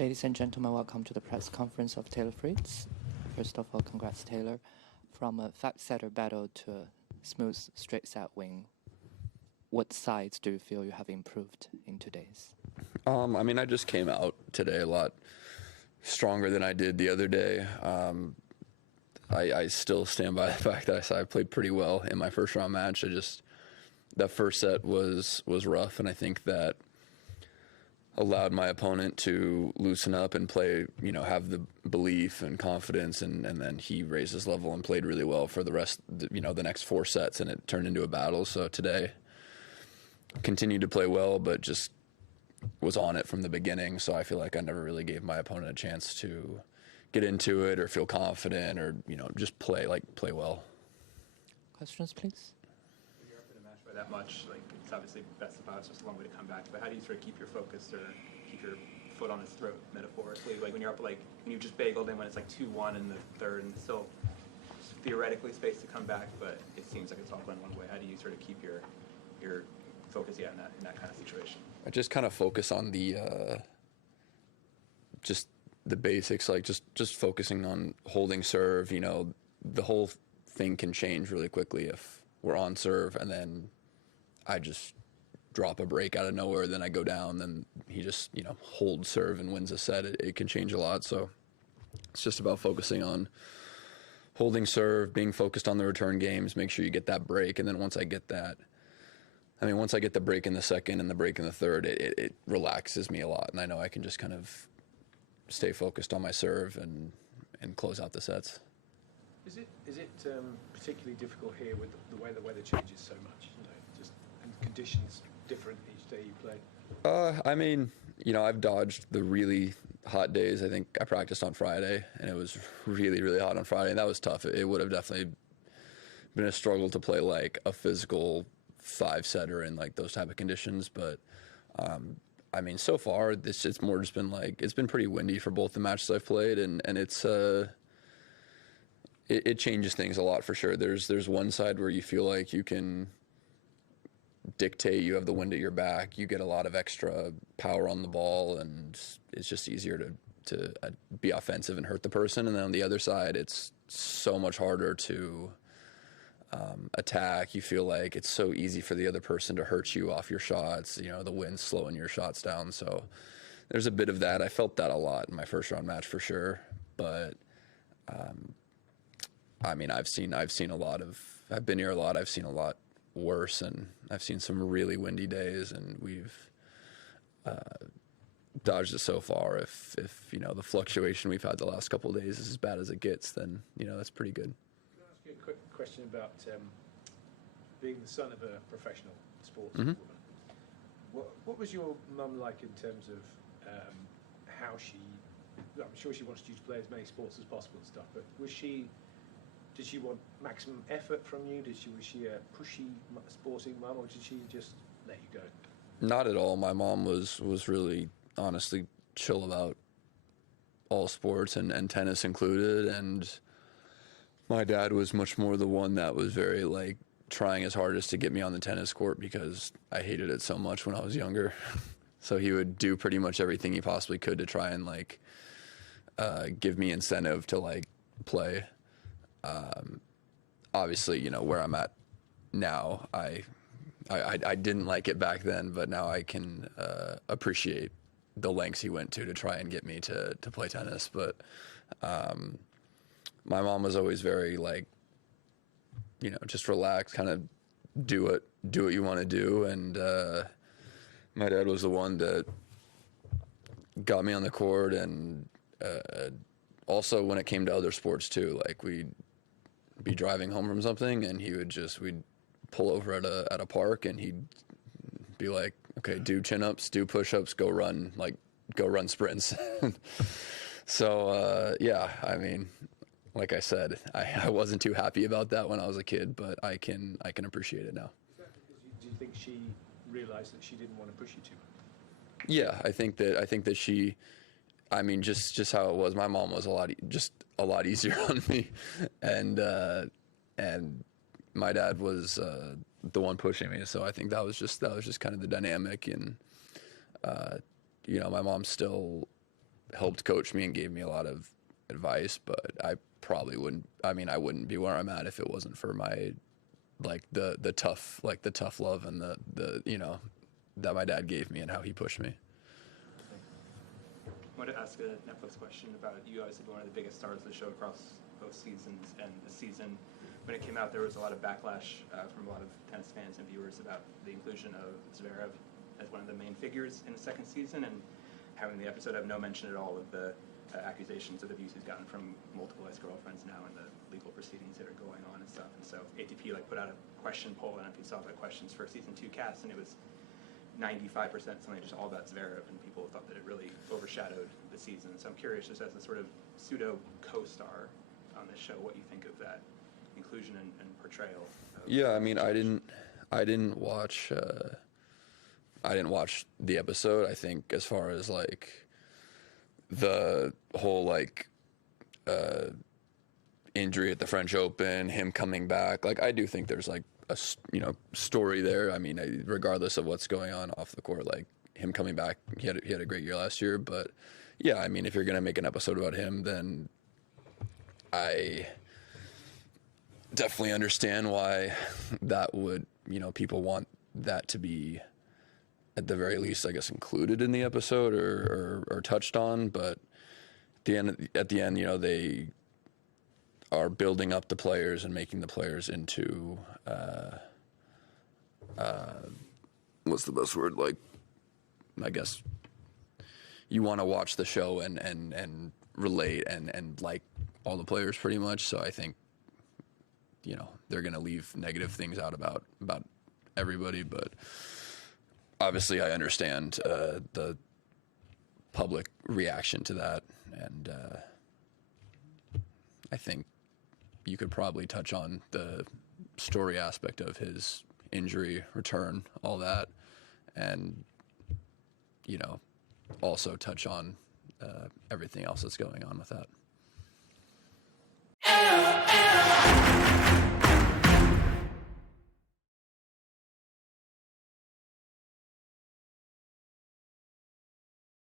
Ladies and gentlemen, welcome to the press conference of Taylor Fritz. First of all, congrats, Taylor. From a five-setter battle to a smooth, straight-set win, what sides do you feel you have improved in today's? I just came out today a lot stronger than I did the other day. I still stand by the fact that I played pretty well in my first round match. That first set was rough, and I think that allowed my opponent to loosen up and play, have the belief and confidence, and then he raised his level and played really well for the rest, the next four sets, and it turned into a battle. So today, continued to play well, but just was on it from the beginning. So I feel like I never really gave my opponent a chance to get into it or feel confident or, just play well. Questions, please? You're up in a match by that much, it's obviously best of five, it's just a long way to come back, but how do you sort of keep your focus or keep your foot on his throat, metaphorically? When you're up, when you just bageled in when it's 2-1 in the third and still theoretically space to come back, but it seems like it's all going one way. How do you sort of keep your focus, in that kind of situation? I just kind of focus on the just the basics, just focusing on holding serve. The whole thing can change really quickly if we're on serve and then I just drop a break out of nowhere, then I go down, then he just, holds serve and wins a set. It can change a lot. So it's just about focusing on holding serve, being focused on the return games, make sure you get that break. And then once I get the break in the second and the break in the third, it relaxes me a lot. And I know I can just kind of stay focused on my serve and close out the sets. Is it particularly difficult here with the way the weather changes so much? And conditions different each day you play? I've dodged the really hot days. I think I practiced on Friday, and it was really, really hot on Friday, and that was tough. It would have definitely been a struggle to play a physical five-setter in those type of conditions. But so far it's more just been it's been pretty windy for both the matches I've played, and it's it changes things a lot for sure. There's one side where you feel like you can dictate, you have the wind at your back, you get a lot of extra power on the ball, and it's just easier to be offensive and hurt the person. And then on the other side, it's so much harder to attack. You feel like it's so easy for the other person to hurt you off your shots. The wind's slowing your shots down. So there's a bit of that. I felt that a lot in my first round match for sure. But I've been here a lot. I've seen a lot worse, and I've seen some really windy days, and we've dodged it so far. If the fluctuation we've had the last couple of days is as bad as it gets, then that's pretty good. Can I ask you a quick question about being the son of a professional sportswoman? What was your mum like in terms of how I'm sure she wanted you to play as many sports as possible and stuff, but did she want maximum effort from you? Was she a pushy sporting mum, or did she just let you go? Not at all. My mom was really, honestly, chill about all sports and tennis included. And my dad was much more the one that was very, trying his hardest to get me on the tennis court because I hated it so much when I was younger. So he would do pretty much everything he possibly could to try and, give me incentive to, play. Obviously, where I'm at now, I didn't like it back then, but now I can appreciate the lengths he went to try and get me to play tennis. But my mom was always very just relax, kind of do what you want to do. And my dad was the one that got me on the court, and also when it came to other sports too, we'd be driving home from something, and we'd pull over at a park, and he'd be like, okay, do chin-ups, do push-ups, go run sprints. So, like I said, I wasn't too happy about that when I was a kid, but I can appreciate it now. Is that because do you think she realized that she didn't want to push you too much? Yeah, I think that she, just how it was. My mom was a lot easier on me, and my dad was the one pushing me. So I think that was just kind of the dynamic. And my mom still helped coach me and gave me a lot of advice, but I probably wouldn't. I mean, I wouldn't be where I'm at if it wasn't for my the tough love and the that my dad gave me and how he pushed me. I wanted to ask a Netflix question about you. Obviously, one of the biggest stars of the show across both seasons, and the season when it came out, there was a lot of backlash from a lot of tennis fans and viewers about the inclusion of Zverev as one of the main figures in the second season, and having the episode have no mention at all of the accusations of abuse he's gotten from multiple ex-girlfriends now and the legal proceedings that are going on and stuff. And so ATP put out a question poll, and if you saw the questions for season 2 cast, and it was 95% something just all about Zverev, and people thought that it really overshadowed the season. So I'm curious, just as a sort of pseudo co-star on this show, what you think of that inclusion and portrayal. Yeah, I mean, I didn't watch the episode. I think as far as like the whole injury at the French Open, him coming back, like I do think there's like a story there. I mean, regardless of what's going on off the court, like him coming back, he had a great year last year. But yeah, I mean, if you're gonna make an episode about him, then I definitely understand why that would, people want that to be at the very least, I guess, included in the episode or touched on. But at the end, they are building up the players and making the players into what's the best word? Like, I guess you want to watch the show and relate and like all the players pretty much. So I think, they're going to leave negative things out about everybody, but obviously I understand the public reaction to that. And I think you could probably touch on the story aspect of his injury, return, all that, and also touch on everything else that's going on with that.